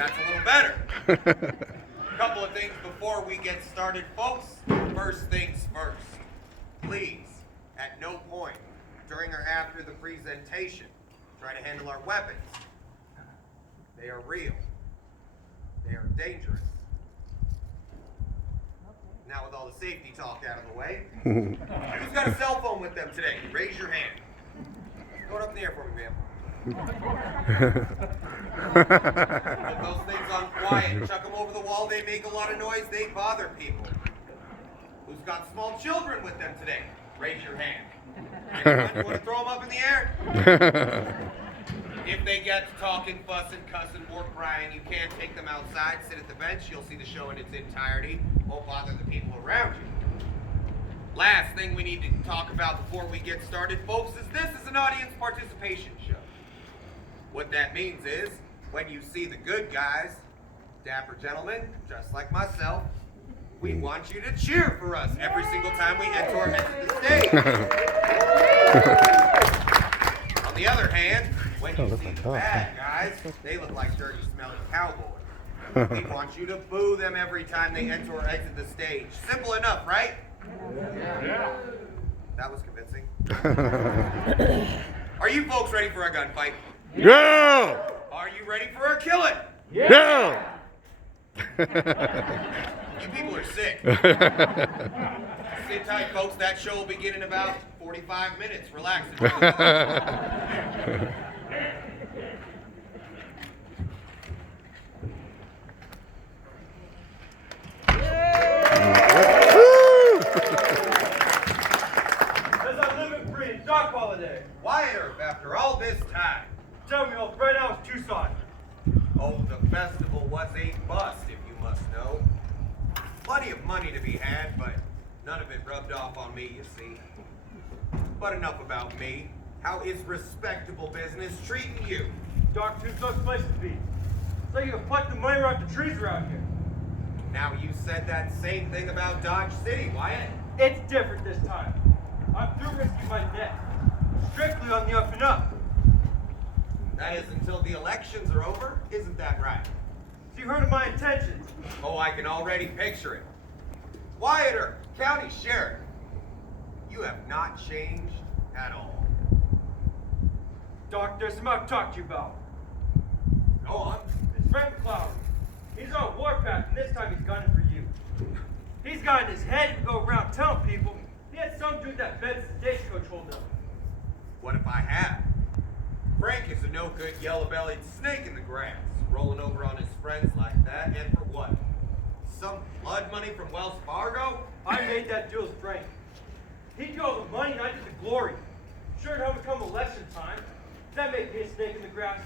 That's a little better. A couple of things before we get started, folks. First things first. Please, at no point during or after the presentation, try to handle our weapons. They are real. They are dangerous. Now with all the safety talk out of the way, who's got a cell phone with them today? Raise your hand. Throw it up in the air for me, ma'am. Put those things on quiet. Chuck them over the wall. They make a lot of noise. They bother people. Who's got small children with them today? Raise your hand. Anyone? You want to throw them up in the air? If they get to talking, fussing, cussing, or crying, you can take them outside, sit at the bench. You'll see the show in its entirety. Won't bother the people around you. Last thing we need to talk about before we get started, folks, is this is an audience participation show. What that means is, when you see the good guys, dapper gentlemen, just like myself, we want you to cheer for us every single time we enter or exit the stage. On the other hand, when you see the bad guys, they look like dirty, smelly cowboys. We want you to boo them every time they enter or exit the stage. Simple enough, right? Yeah. That was convincing. Are you folks ready for a gunfight? Yeah! Are you ready for a killing? Yeah! You people are sick. Sit tight, folks. That show will begin in about 45 minutes. Relax. Doc Holiday. Wyatt Earp, after all this time. Tell me, old friend, how was Tucson? Oh, the festival was a bust, if you must know. Plenty of money to be had, but none of it rubbed off on me, you see. But enough about me. How is respectable business treating you? Doc, Tucson's place to be. It's like you can pluck the money right off the trees around here. Now you said that same thing about Dodge City, Wyatt. It's different this time. I'm through risking my neck. Strictly on the up and up. That is until the elections are over, isn't that right? So you heard of my intentions? Oh, I can already picture it. Wyatt Earp, County Sheriff. You have not changed at all. Doc, there's something I've talked to you about. Go on. It's Frank McCloud. He's on a warpath, and this time he's gunning for you. He's got in his head to go around telling people he had some dude that fed the stagecoach hold up. What if I have? Frank is a no-good, yellow-bellied snake in the grass, rolling over on his friends like that, and for what? Some blood money from Wells Fargo? I made that deal with Frank. He got all the money and I did the glory. Sure, it'll come election time. Does that make me a snake in the grass?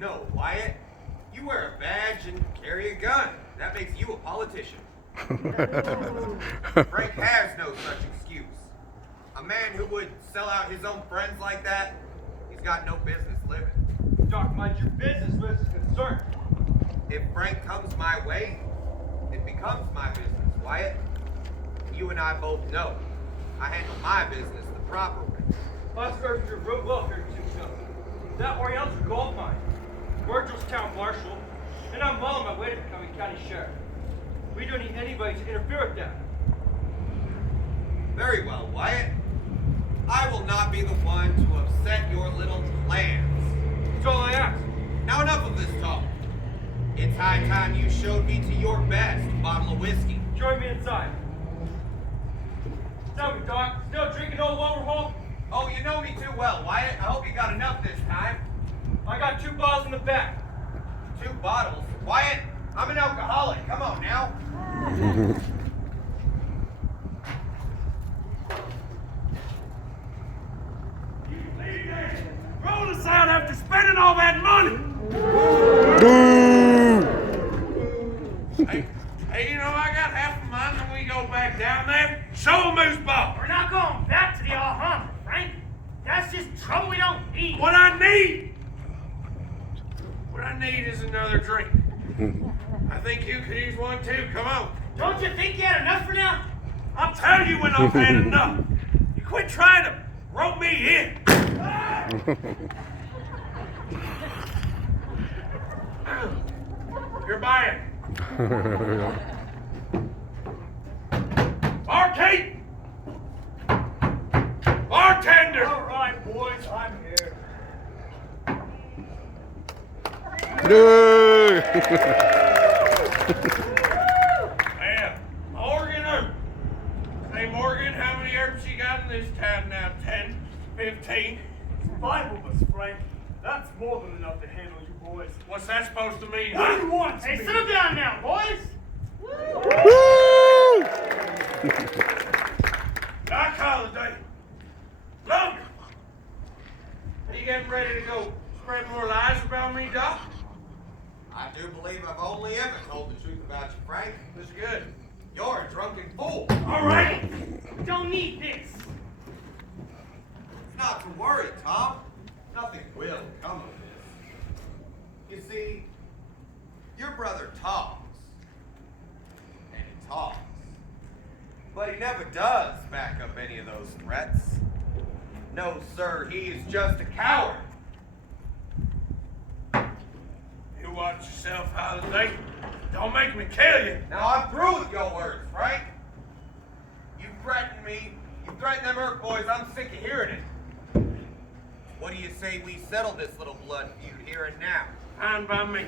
No, Wyatt. You wear a badge and carry a gun. That makes you a politician. Frank has no such excuse. A man who would sell out his own friends like that, he's got no business living. Doc, mind your business where this is concerned. If Frank comes my way, it becomes my business, Wyatt. You and I both know I handle my business the proper way. Us serve your real welfare to Tucson. That Oriental's a gold mine. Virgil's town marshal, and I'm well on my way to becoming county sheriff. We don't need anybody to interfere with that. Very well, Wyatt. I will not be the one to upset your little plans. That's all I ask. Now enough of this talk. It's high time you showed me to your best bottle of whiskey. Join me inside. Tell me, Doc, still drinking old Overhaul? Oh, you know me too well, Wyatt. I hope you got enough this time. I got 2 bottles in the back. 2 bottles? Wyatt, I'm an alcoholic. Come on now. Roll us out after spending all that money. Hey, you know, I got half of mine when we go back down there. Show 'em who's boss. We're not going back to the Alhambra, Frank. That's just trouble we don't need. What I need is another drink. I think you could use one too. Come on. Don't you think you had enough for now? I'll tell you when I've had enough. You quit trying to rope me in. You're buying. Barkeep! Bartender! All right, boys, I'm here. Yay! Yeah, Morgan. Hey, Morgan, how many herbs you got in this town now? 10, 15? 5 of us, Frank. That's more than enough to handle you boys. What's that supposed to mean? What do you want? Hey, sit down now, boys. Woo! Doc Holliday. Longer. Are you getting ready to go spread more lies about me, Doc? I do believe I've only ever told the truth about you, Frank. That's good. You're a drunken fool. All right. We don't need this. Not to worry, Tom. Nothing will come of this. You see, your brother talks. And he talks. But he never does back up any of those threats. No, sir, he is just a coward. You watch yourself, Holiday. Don't make me kill you. Now I'm through with your words, Frank. You threatened me. You threatened them Earth boys. I'm sick of hearing it. What do you say we settle this little blood feud here and now? Fine by me.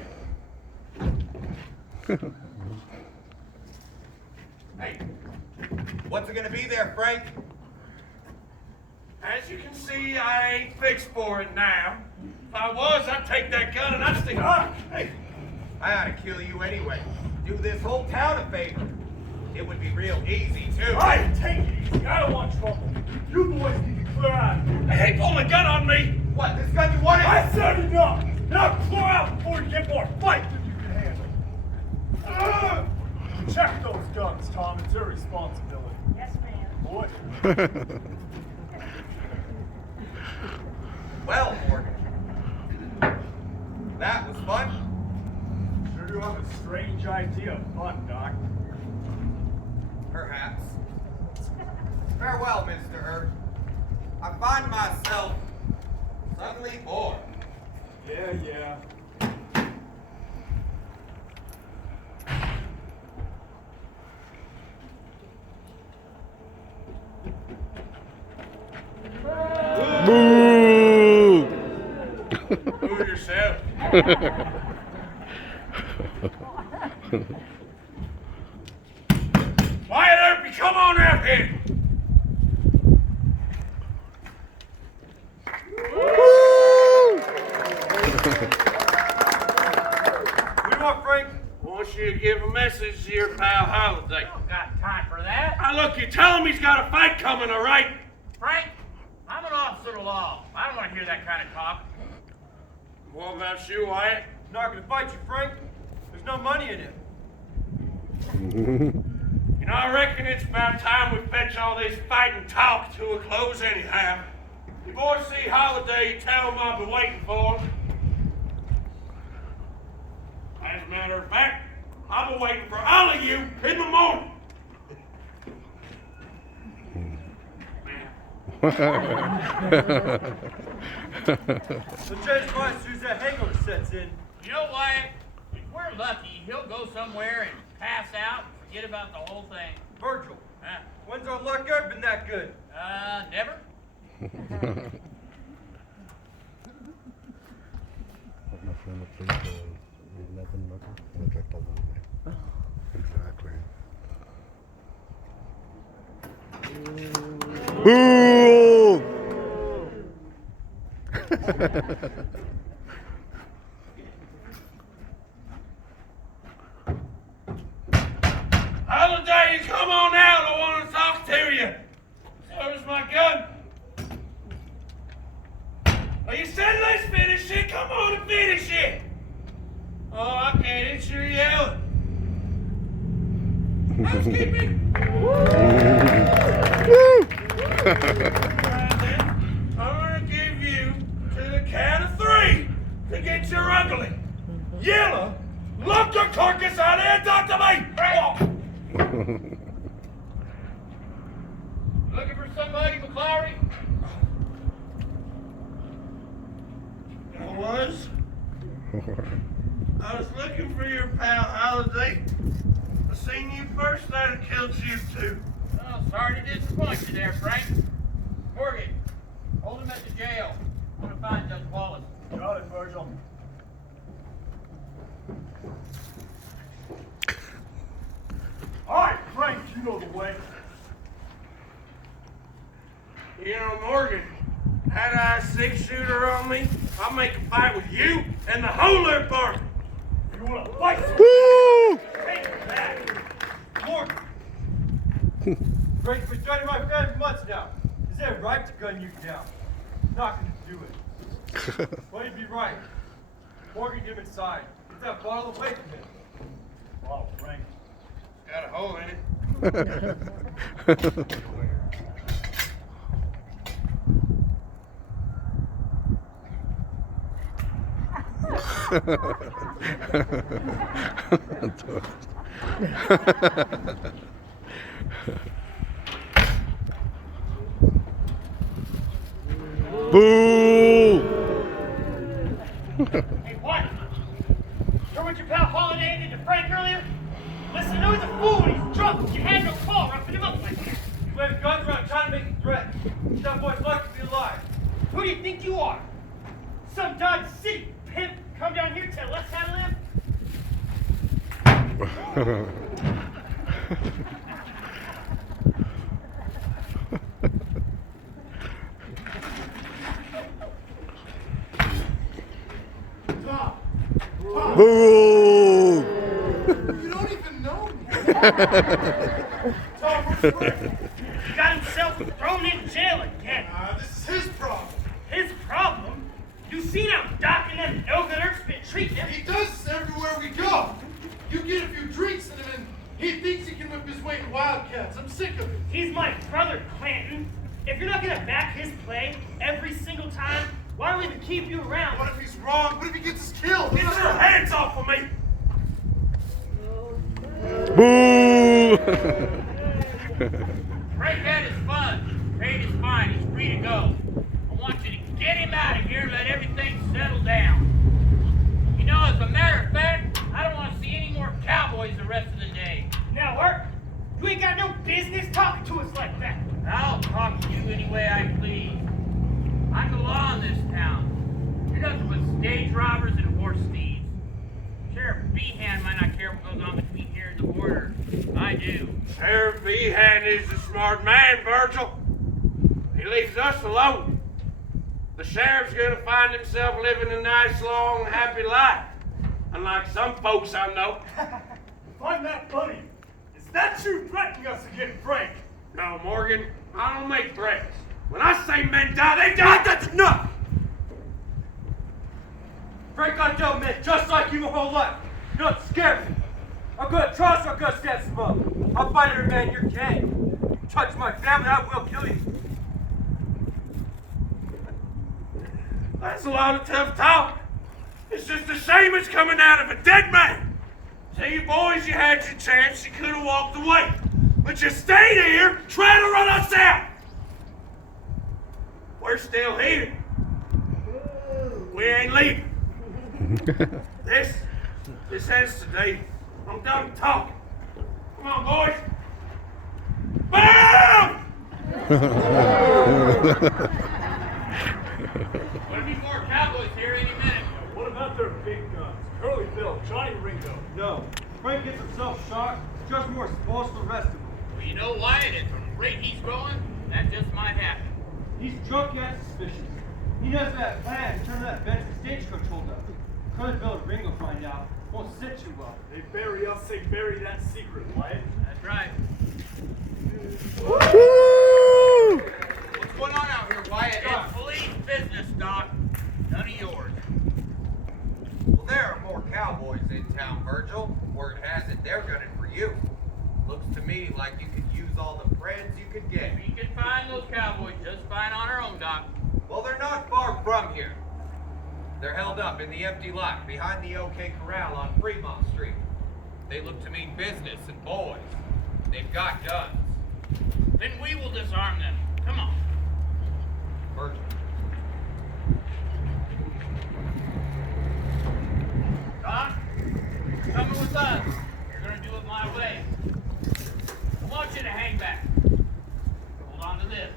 Hey, what's it gonna be there, Frank? As you can see, I ain't fixed for it now. If I was, I'd take that gun and I'd stick it. Hey, I ought to kill you anyway. Do this whole town a favor. It would be real easy, too. Hey, take it easy. I don't want trouble. You boys need to clear out of here. Hey, pull the gun on me. What, this gun you wanted? I said enough. Now clear out before you get more fight than you can handle. Check those guns, Tom. It's your responsibility. Yes, ma'am. Boy. Well, Morgan. That was fun. Sure do have a strange idea of fun, Doc. Perhaps. Farewell, Mr. Earth. I find myself suddenly bored. Yeah. Boo! Move yourself. Wyatt Earp, come on out here. Woo! What do you want, Frank? I want you to give a message to your pal Holiday. Don't got time for that. Now look, you tell him he's got a fight coming, all right? Frank, I'm an officer of the law. I don't want to hear that kind of talk. What about you, Wyatt? Not gonna fight you, Frank. There's no money in it. You know, I reckon it's about time we fetch all this fighting talk to a close anyhow. You boys see Holiday, you tell him I'll be waiting for him. As a matter of fact, I'll be waiting for all of you in the morning. So change minds as soon as that hangover sets in. You know what? If we're lucky, he'll go somewhere and pass out and forget about the whole thing. Virgil, Huh? when's our luck ever been that good? Never? Exactly. Boo! Holiday, come on out. I want to talk to you. Where's my gun? Oh, you said let's finish it. Come on and finish it. Oh, I can't. It's your yelling. Housekeeping. Right then, I'm going to give you to the count of 3 to get your ugly, yellow, lump your carcass out there and talk to me. Looking for somebody, McClary? I was. I was looking for your pal Holiday. I seen you first, I'd have killed you too. Oh, sorry to disappoint you there, Frank. Morgan, hold him at the jail. I'm gonna find Judge Wallace. Got it, Virgil. All right, Frank, you know the way. You know, Morgan, had I a 6-shooter on me, I'll make a fight with you and the whole other party. You want to fight? Woo! Take it back. Morgan. Frank's been studying my friend for months now. Is that right to gun you down? Not going to do it. Well, you'd be right. Morgan, get him inside. Get that bottle away from him. Wow, Frank. Got a hole in it. Boo! Hey, what? Heard what your pal Holiday did to Frank earlier? Listen, I know he's a fool and he's drunk, but you had no call roughing him up like that. You waving guns around trying to make a threat. That boy's lucky to be alive. Who do you think you are? Some Dodge City pimp come down here to tell us how to live? Boo! You don't even know me. He got himself thrown in jail again. This is his problem. His problem? You seen how Doc and them no-good Earth's been treating him? He does this everywhere we go. You get a few drinks in him and he thinks he can whip his weight in Wildcats. I'm sick of it. He's my brother, Clanton. If you're not gonna back his play every single time, why do we even keep you around? What if he's wrong? What if he gets us killed? Get your hands off of me. Boo! Frank had his fun, paid his fine, he's free to go. I want you to get him out of here and let everything settle down. You know, as a matter of fact, I don't want to see any more cowboys the rest of the day. Now, Art, you ain't got no business talking to us like that. I'll talk to you any way I please. I'm the law in this town. You're nothing but stage robbers and horse thieves. Sheriff Behan might not care what goes on between here and the border. I do. Sheriff Behan is a smart man, Virgil. He leaves us alone. The sheriff's gonna find himself living a nice, long, happy life. Unlike some folks I know. Find that funny. Is that you threatening us again, Frank? No, Morgan, I don't make threats. When I say men die, they die. That's enough. Frank got dealt men just like you my whole life. You're not scared of me. I'm gonna trust or I'm gonna stand some up. I'll fight every man in your gang. You touch my family, I will kill you. That's a lot of tough talk. It's just a shame it's coming out of a dead man. Tell you boys, you had your chance. You could have walked away. But you stayed here trying to run us out. We're still here. We ain't leaving. This ends today. I'm done talking. Come on, boys. BAM! There'll be more cowboys here any minute. What about their big guns? Curly Bill, Johnny Ringo. No. Frank gets himself shot, just more spoils for the rest of them. Well, you know why? At the rate he's going, that just might happen. He's drunk and suspicious. He doesn't have plans to turn that bench the stagecoach hold up. Curly Bill and Ringo find out. Won't sit too well. They bury us, they bury that secret, Wyatt. That's right. Woo! What's going on out here, Wyatt? It's police business, Doc. None of yours. Well, there are more cowboys in town, Virgil. Word has it they're gunning for you. Looks to me like you could use all the friends you could get. We can find those cowboys just fine on our own, Doc. Well, they're not far from here. They're held up in the empty lot behind the OK Corral on Fremont Street. They look to mean business and boys. They've got guns. Then we will disarm them. Come on. Virgil. Doc, with us, you're gonna do it my way. I want you to hang back. Hold on to this.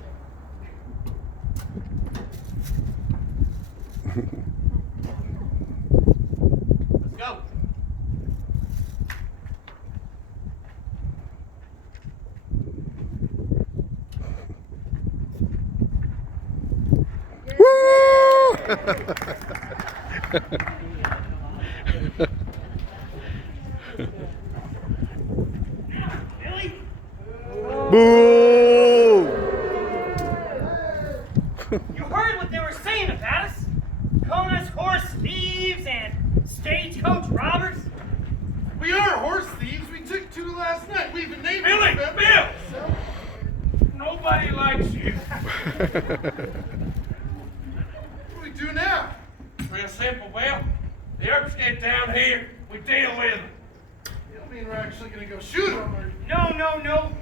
Let's go. Billy? Boo! You heard what they were saying about us? Calling us horse thieves and stagecoach robbers? We are horse thieves. We took 2 last night. We even named Billy, them. Bill! Nobody likes you. What do we do now? Real simple, Bill. The Earps get down here, we deal with them. You don't mean we're actually gonna go shoot them? No,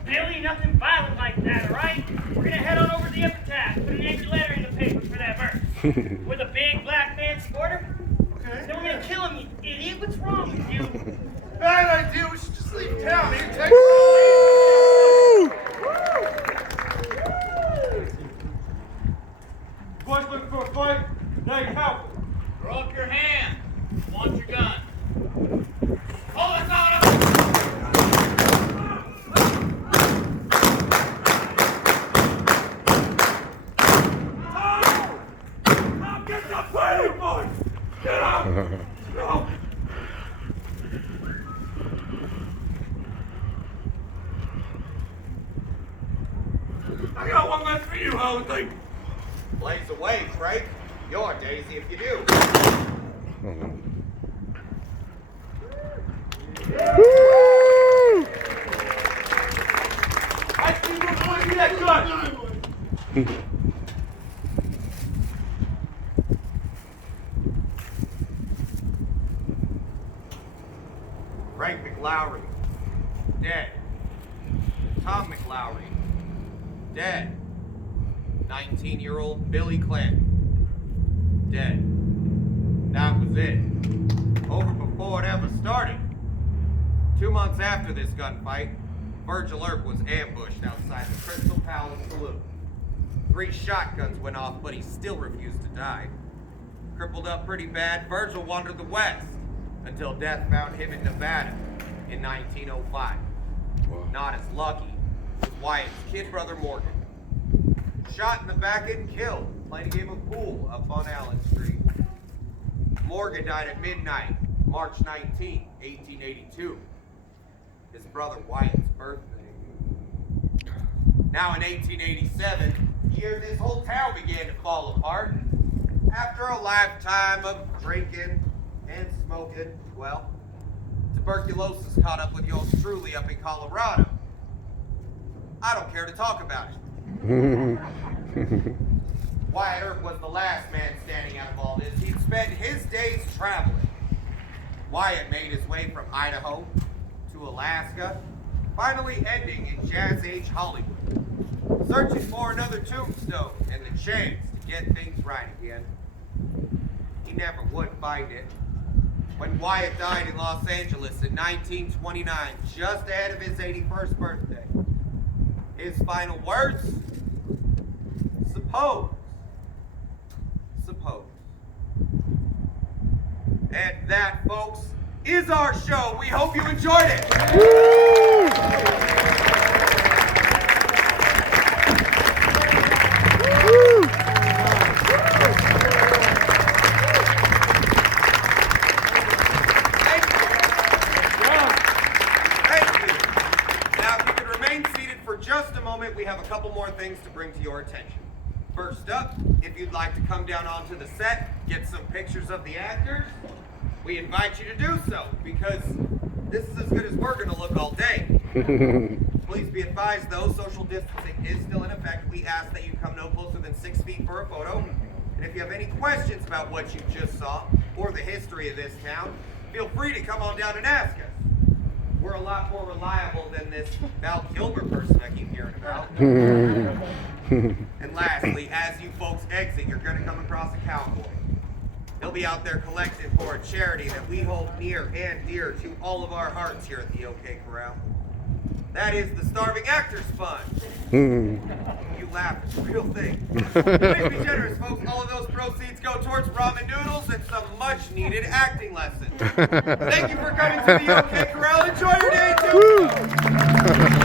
Billy, nothing violent like that, alright? We're gonna head on over to the epitaph, put an angry letter in the paper for that verse. With a big black man supporter. Okay. Then we're gonna kill him, you idiot. What's wrong with you? Bad idea. We should just leave town. Here, take Woo! Boys looking for a fight? Now you help. Throw up your hand. Want your gun. Hold it, hold it. Now get the fighting, boys! Get up! Go! I got one left for you, Holiday. Blaze away, Frank. You're Daisy if you do. Woo! I see you want to be that gun. Frank McLowry, dead. Tom McLowry, dead. 19-year-old Billy Clinton, dead. That was it. Over before it ever started. 2 months after this gunfight, Virgil Earp was ambushed outside the Crystal Palace Saloon. 3 shotguns went off, but he still refused to die. Crippled up pretty bad, Virgil wandered the west until death found him in Nevada in 1905. Not as lucky as Wyatt's kid brother Morgan. Shot in the back and killed, playing a game of pool up on Allen Street. Morgan died at midnight, March 19, 1882. His brother Wyatt's birthday. Now in 1887, the year this whole town began to fall apart. After a lifetime of drinking and smoking, well, tuberculosis caught up with yours truly up in Colorado. I don't care to talk about it. Wyatt Earp was the last man standing out of all this. He'd spent his days traveling. Wyatt made his way from Idaho to Alaska, finally ending in Jazz Age Hollywood, searching for another tombstone and the chance to get things right again. He never would find it. When Wyatt died in Los Angeles in 1929, just ahead of his 81st birthday, his final words? Suppose. And that, folks, is our show. We hope you enjoyed it. Thank you. Now, if you could remain seated for just a moment, we have a couple more things to bring to your attention. First up, if you'd like to come down onto the set, get some pictures of the actors, we invite you to do so, because this is as good as we're going to look all day. Please be advised, though, social distancing is still in effect. We ask that you come no closer than 6 feet for a photo. And if you have any questions about what you just saw, or the history of this town, feel free to come on down and ask us. We're a lot more reliable than this Val Kilmer person I keep hearing about. And lastly, as you folks exit, you're going to come across a cowboy. He'll be out there collecting for a charity that we hold near and dear to all of our hearts here at the OK Corral. That is the Starving Actors Fund. You laugh, it's a real thing. Please be generous, folks. All of those proceeds go towards ramen noodles and some much-needed acting lessons. Thank you for coming to the OK Corral. Enjoy your day, too.